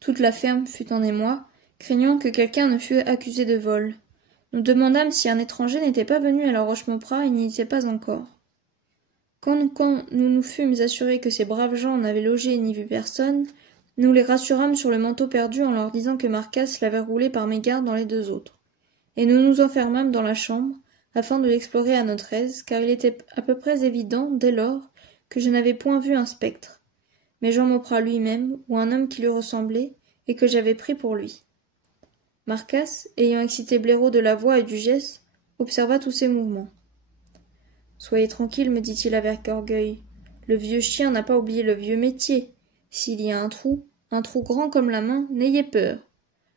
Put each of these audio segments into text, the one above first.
Toute la ferme fut en émoi, craignant que quelqu'un ne fût accusé de vol. Nous demandâmes si un étranger n'était pas venu à la Rochemauprain et n'y était pas encore. Quand nous nous fûmes assurés que ces braves gens n'avaient logé ni vu personne, nous les rassurâmes sur le manteau perdu en leur disant que Marcasse l'avait roulé par mégarde dans les deux autres. Et nous nous enfermâmes dans la chambre, afin de l'explorer à notre aise, car il était à peu près évident, dès lors, que je n'avais point vu un spectre, mais Jean Mauprat lui-même, ou un homme qui lui ressemblait, et que j'avais pris pour lui. Marcasse, ayant excité Blaireau de la voix et du geste, observa tous ses mouvements. « Soyez tranquille, me dit-il avec orgueil. Le vieux chien n'a pas oublié le vieux métier. S'il y a un trou grand comme la main, n'ayez peur.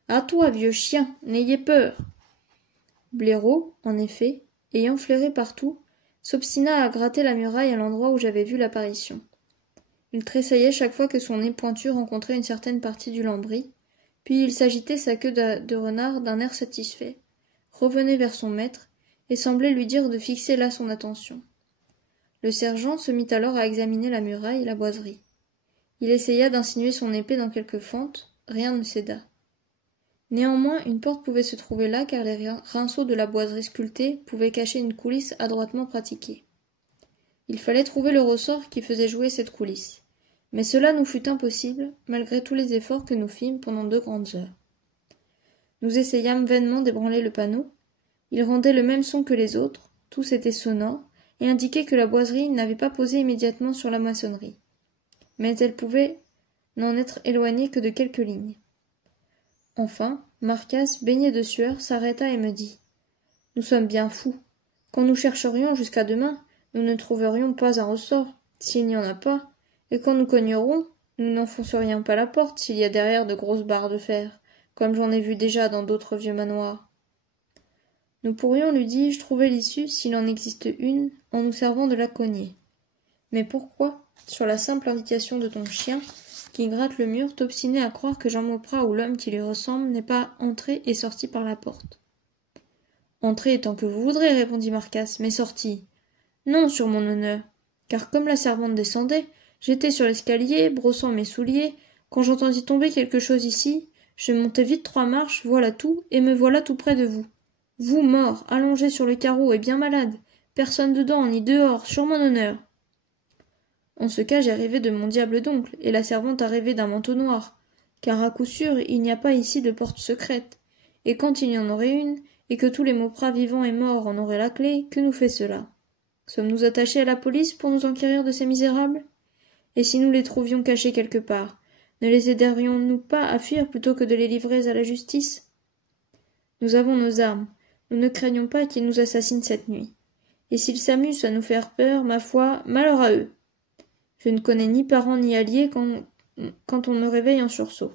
À toi, vieux chien, n'ayez peur. » Blaireau, en effet, ayant flairé partout, s'obstina à gratter la muraille à l'endroit où j'avais vu l'apparition. Il tressaillait chaque fois que son nez pointu rencontrait une certaine partie du lambris, puis il s'agitait sa queue de renard d'un air satisfait, revenait vers son maître, et semblait lui dire de fixer là son attention. Le sergent se mit alors à examiner la muraille et la boiserie. Il essaya d'insinuer son épée dans quelque fente, rien ne céda. Néanmoins, une porte pouvait se trouver là, car les rinceaux de la boiserie sculptée pouvaient cacher une coulisse adroitement pratiquée. Il fallait trouver le ressort qui faisait jouer cette coulisse. Mais cela nous fut impossible, malgré tous les efforts que nous fîmes pendant 2 grandes heures. Nous essayâmes vainement d'ébranler le panneau. Il rendait le même son que les autres, tous étaient sonores, et indiquaient que la boiserie n'avait pas posé immédiatement sur la maçonnerie. Mais elle pouvait n'en être éloignée que de quelques lignes. Enfin, Marcasse, baigné de sueur, s'arrêta et me dit « Nous sommes bien fous. Quand nous chercherions jusqu'à demain, nous ne trouverions pas un ressort, s'il n'y en a pas, et quand nous cognerons, nous n'enfoncerions pas la porte s'il y a derrière de grosses barres de fer, comme j'en ai vu déjà dans d'autres vieux manoirs. Nous pourrions, lui dis-je, trouver l'issue, s'il en existe une, en nous servant de la cognée. Mais pourquoi, sur la simple indication de ton chien, qui gratte le mur, t'obstiner à croire que Jean Mauprat ou l'homme qui lui ressemble n'est pas entré et sorti par la porte? Entrez tant que vous voudrez, répondit Marcasse, mais sorti. Non, sur mon honneur, car comme la servante descendait, j'étais sur l'escalier, brossant mes souliers, quand j'entendis tomber quelque chose ici, je montai vite 3 marches, voilà tout, et me voilà tout près de vous. Vous, mort, allongé sur le carreau et bien malade, personne dedans ni dehors, sur mon honneur. En ce cas, j'ai rêvé de mon diable d'oncle, et la servante a rêvé d'un manteau noir, car à coup sûr, il n'y a pas ici de porte secrète, et quand il y en aurait une, et que tous les Mauprat vivants et morts en auraient la clé, que nous fait cela? Sommes-nous attachés à la police pour nous enquérir de ces misérables? Et si nous les trouvions cachés quelque part, ne les aiderions-nous pas à fuir plutôt que de les livrer à la justice? Nous avons nos armes, nous ne craignons pas qu'ils nous assassinent cette nuit. Et s'ils s'amusent à nous faire peur, ma foi, malheur à eux. Je ne connais ni parents ni alliés quand on me réveille en sursaut.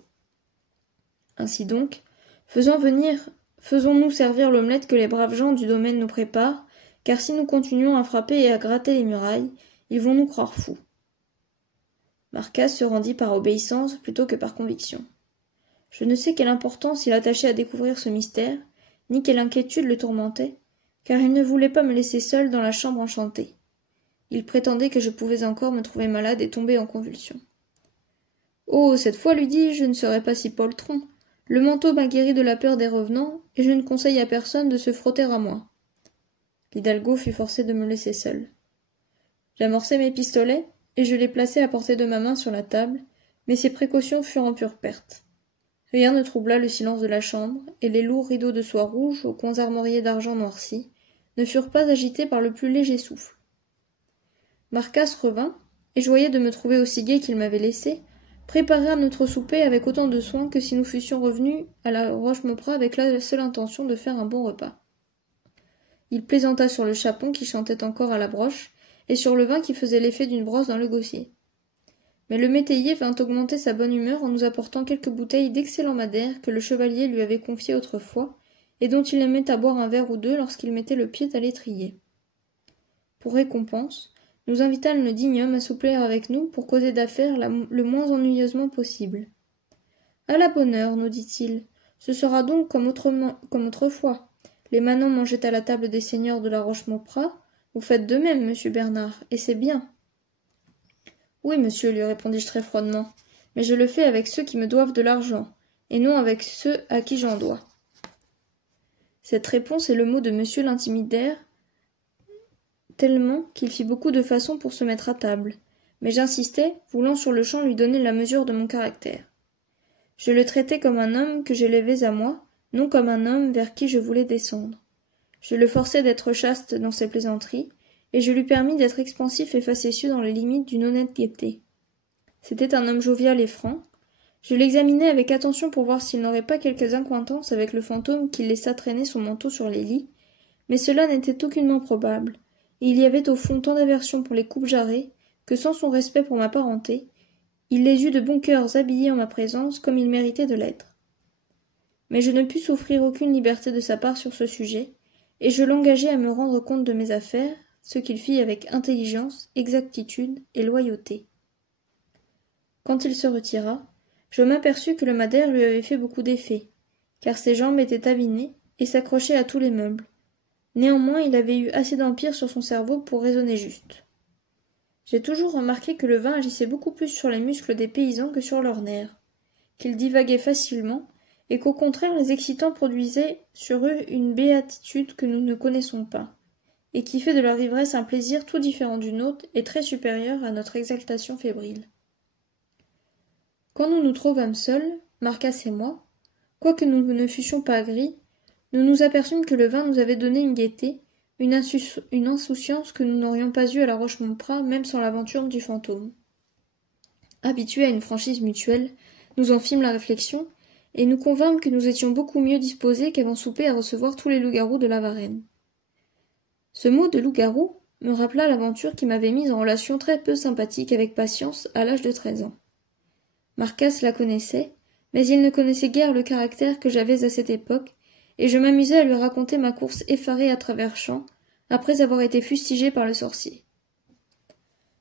Ainsi donc, faisons-nous servir l'omelette que les braves gens du domaine nous préparent, car si nous continuons à frapper et à gratter les murailles, ils vont nous croire fous. Marcasse se rendit par obéissance plutôt que par conviction. Je ne sais quelle importance il attachait à découvrir ce mystère, ni quelle inquiétude le tourmentait, car il ne voulait pas me laisser seul dans la chambre enchantée. Il prétendait que je pouvais encore me trouver malade et tomber en convulsions. Oh, cette fois, lui dis-je, je ne serai pas si poltron. Le manteau m'a guéri de la peur des revenants, et je ne conseille à personne de se frotter à moi. L'hidalgo fut forcé de me laisser seul. J'amorçai mes pistolets, et je les plaçai à portée de ma main sur la table, mais ces précautions furent en pure perte. Rien ne troubla le silence de la chambre, et les lourds rideaux de soie rouge, aux coins armoriés d'argent noirci, ne furent pas agités par le plus léger souffle. Marcasse revint, et joyeux de me trouver aussi gai qu'il m'avait laissé, prépara notre souper avec autant de soin que si nous fussions revenus à la Rochemauprain avec la seule intention de faire un bon repas. Il plaisanta sur le chapon qui chantait encore à la broche, et sur le vin qui faisait l'effet d'une brosse dans le gosier. Mais le métayer vint augmenter sa bonne humeur en nous apportant quelques bouteilles d'excellent madère que le chevalier lui avait confiées autrefois, et dont il aimait à boire un verre ou deux lorsqu'il mettait le pied à l'étrier. Pour récompense, nous invitâmes le digne homme à souper avec nous pour causer d'affaires le moins ennuyeusement possible. « À la bonne heure, nous dit-il, ce sera donc comme autrefois. Les manants mangeaient à la table des seigneurs de la Rochemauprain, vous faites de même, monsieur Bernard, et c'est bien. » « Oui, monsieur, lui répondis-je très froidement, mais je le fais avec ceux qui me doivent de l'argent, et non avec ceux à qui j'en dois. » Cette réponse et le mot de monsieur l'intimidèrent tellement qu'il fit beaucoup de façons pour se mettre à table, mais j'insistai, voulant sur-le-champ lui donner la mesure de mon caractère. Je le traitai comme un homme que j'élevais à moi, non comme un homme vers qui je voulais descendre. Je le forçai d'être chaste dans ses plaisanteries, et je lui permis d'être expansif et facétieux dans les limites d'une honnête gaieté. C'était un homme jovial et franc. Je l'examinai avec attention pour voir s'il n'aurait pas quelques accointances avec le fantôme qui laissa traîner son manteau sur les lits, mais cela n'était aucunement probable, et il y avait au fond tant d'aversion pour les coupes jarrées que, sans son respect pour ma parenté, il les eut de bon cœur habillés en ma présence comme il méritait de l'être. Mais je ne pus souffrir aucune liberté de sa part sur ce sujet, et je l'engageai à me rendre compte de mes affaires, ce qu'il fit avec intelligence, exactitude et loyauté. Quand il se retira, je m'aperçus que le madère lui avait fait beaucoup d'effet, car ses jambes étaient avinées et s'accrochaient à tous les meubles. Néanmoins, il avait eu assez d'empire sur son cerveau pour raisonner juste. J'ai toujours remarqué que le vin agissait beaucoup plus sur les muscles des paysans que sur leurs nerfs, qu'ils divaguaient facilement, et qu'au contraire les excitants produisaient sur eux une béatitude que nous ne connaissons pas, et qui fait de leur ivresse un plaisir tout différent du nôtre et très supérieur à notre exaltation fébrile. Quand nous nous trouvâmes seuls, Marcasse et moi, quoique nous ne fussions pas gris, nous nous aperçûmes que le vin nous avait donné une gaieté, une insouciance que nous n'aurions pas eue à la Rochemontprat, même sans l'aventure du fantôme. Habitués à une franchise mutuelle, nous en fîmes la réflexion, et nous convînmes que nous étions beaucoup mieux disposés qu'avant souper à recevoir tous les loups-garous de la Varenne. Ce mot de loup-garou me rappela l'aventure qui m'avait mise en relation très peu sympathique avec Patience à l'âge de 13 ans. Marcasse la connaissait, mais il ne connaissait guère le caractère que j'avais à cette époque, et je m'amusais à lui raconter ma course effarée à travers champs, après avoir été fustigé par le sorcier.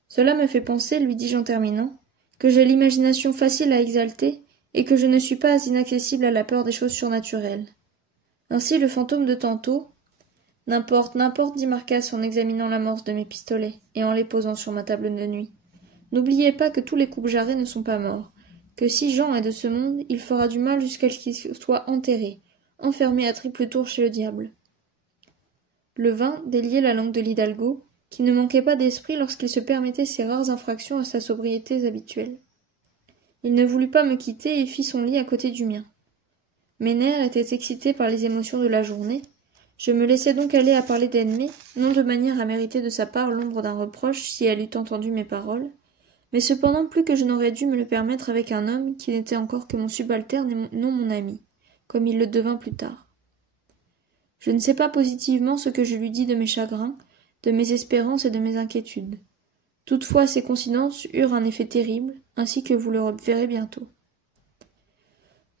Cela me fait penser, lui dis-je en terminant, que j'ai l'imagination facile à exalter, et que je ne suis pas inaccessible à la peur des choses surnaturelles. Ainsi le fantôme de tantôt... N'importe, n'importe, dit Marcasse en examinant l'amorce de mes pistolets, et en les posant sur ma table de nuit. N'oubliez pas que tous les coupe-jarrets ne sont pas morts, que si Jean est de ce monde, il fera du mal jusqu'à ce qu'il soit enterré, enfermé à triple tour chez le diable. Le vin déliait la langue de l'hidalgo, qui ne manquait pas d'esprit lorsqu'il se permettait ces rares infractions à sa sobriété habituelle. Il ne voulut pas me quitter et fit son lit à côté du mien. Mes nerfs étaient excités par les émotions de la journée. Je me laissai donc aller à parler d'Edmé, non de manière à mériter de sa part l'ombre d'un reproche si elle eût entendu mes paroles, mais cependant plus que je n'aurais dû me le permettre avec un homme qui n'était encore que mon subalterne et non mon ami, comme il le devint plus tard. Je ne sais pas positivement ce que je lui dis de mes chagrins, de mes espérances et de mes inquiétudes. Toutefois, ces coïncidences eurent un effet terrible, ainsi que vous le verrez bientôt.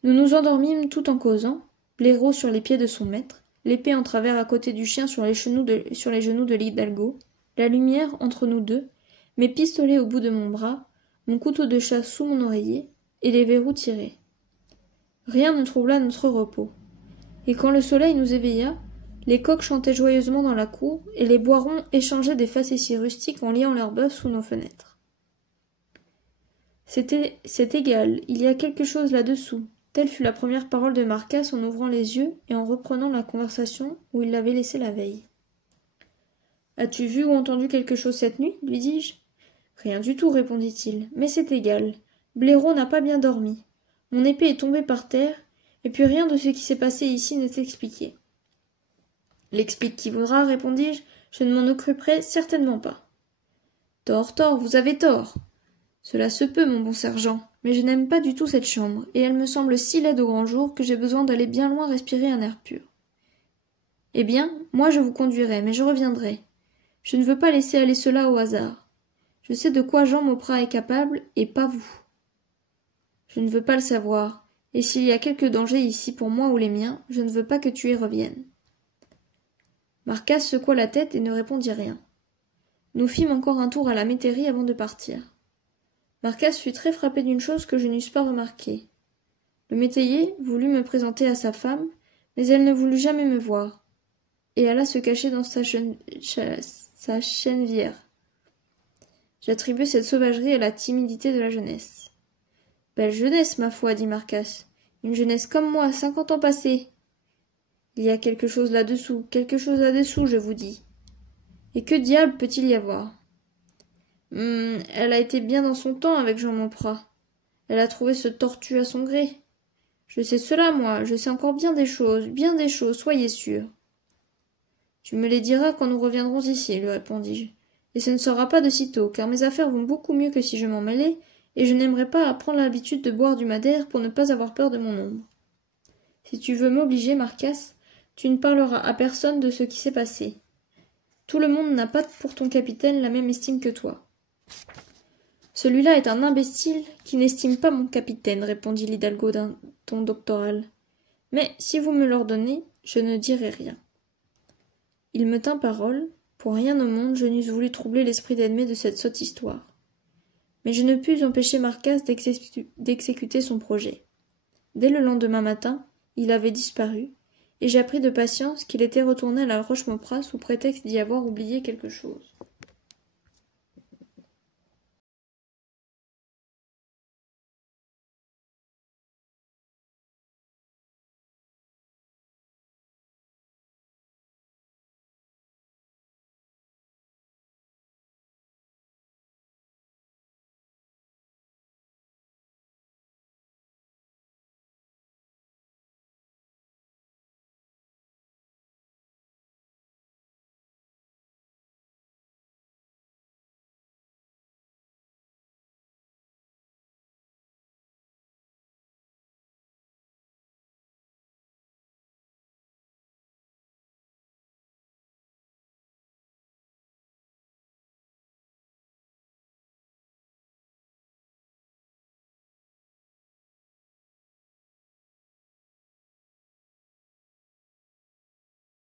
Nous nous endormîmes tout en causant, Blaireau sur les pieds de son maître, l'épée en travers à côté du chien sur les genoux de l'hidalgo, la lumière entre nous deux, mes pistolets au bout de mon bras, mon couteau de chasse sous mon oreiller, et les verrous tirés. Rien ne troubla notre repos. Et quand le soleil nous éveilla, les coqs chantaient joyeusement dans la cour, et les boirons échangeaient des facéties rustiques en liant leurs bœufs sous nos fenêtres. C'est égal, il y a quelque chose là-dessous. Telle fut la première parole de Marcasse en ouvrant les yeux et en reprenant la conversation où il l'avait laissée la veille. « As-tu vu ou entendu quelque chose cette nuit ?» lui dis-je. « Rien du tout, répondit-il, mais c'est égal. Blaireau n'a pas bien dormi. Mon épée est tombée par terre, et puis rien de ce qui s'est passé ici n'est expliqué. »« L'explique qui voudra, répondis-je, je ne m'en occuperai certainement pas. »« Tort, vous avez tort. Cela se peut, mon bon sergent, mais je n'aime pas du tout cette chambre, et elle me semble si laide au grand jour que j'ai besoin d'aller bien loin respirer un air pur. Eh bien, moi je vous conduirai, mais je reviendrai. Je ne veux pas laisser aller cela au hasard. Je sais de quoi Jean Mauprat est capable, et pas vous. Je ne veux pas le savoir, et s'il y a quelque danger ici pour moi ou les miens, je ne veux pas que tu y reviennes. Marcasse secoua la tête et ne répondit rien. Nous fîmes encore un tour à la métairie avant de partir. Marcasse fut très frappé d'une chose que je n'eusse pas remarquée. Le métayer voulut me présenter à sa femme, mais elle ne voulut jamais me voir, et alla se cacher dans sa chènevière. J'attribue cette sauvagerie à la timidité de la jeunesse. Belle jeunesse, ma foi, dit Marcasse. Une jeunesse comme moi, 50 ans passés. Il y a quelque chose là-dessous, je vous dis. Et que diable peut-il y avoir? Elle a été bien dans son temps avec Jean Mauprat. Elle a trouvé ce tortu à son gré. Je sais cela, moi, je sais encore bien des choses, soyez sûr. Tu me les diras quand nous reviendrons ici, lui répondis-je. Et ce ne sera pas de sitôt, car mes affaires vont beaucoup mieux que si je m'en mêlais, et je n'aimerais pas prendre l'habitude de boire du madère pour ne pas avoir peur de mon ombre. Si tu veux m'obliger, Marcasse, tu ne parleras à personne de ce qui s'est passé. Tout le monde n'a pas pour ton capitaine la même estime que toi. Celui-là est un imbécile qui n'estime pas mon capitaine, répondit l'hidalgo d'un ton doctoral. Mais si vous me l'ordonnez, je ne dirai rien. Il me tint parole. Pour rien au monde je n'eusse voulu troubler l'esprit d'Edmé de cette sotte histoire. Mais je ne pus empêcher Marcasse d'exécuter son projet. Dès le lendemain matin, il avait disparu, et j'appris de patience qu'il était retourné à la Roche-Mauprat sous prétexte d'y avoir oublié quelque chose.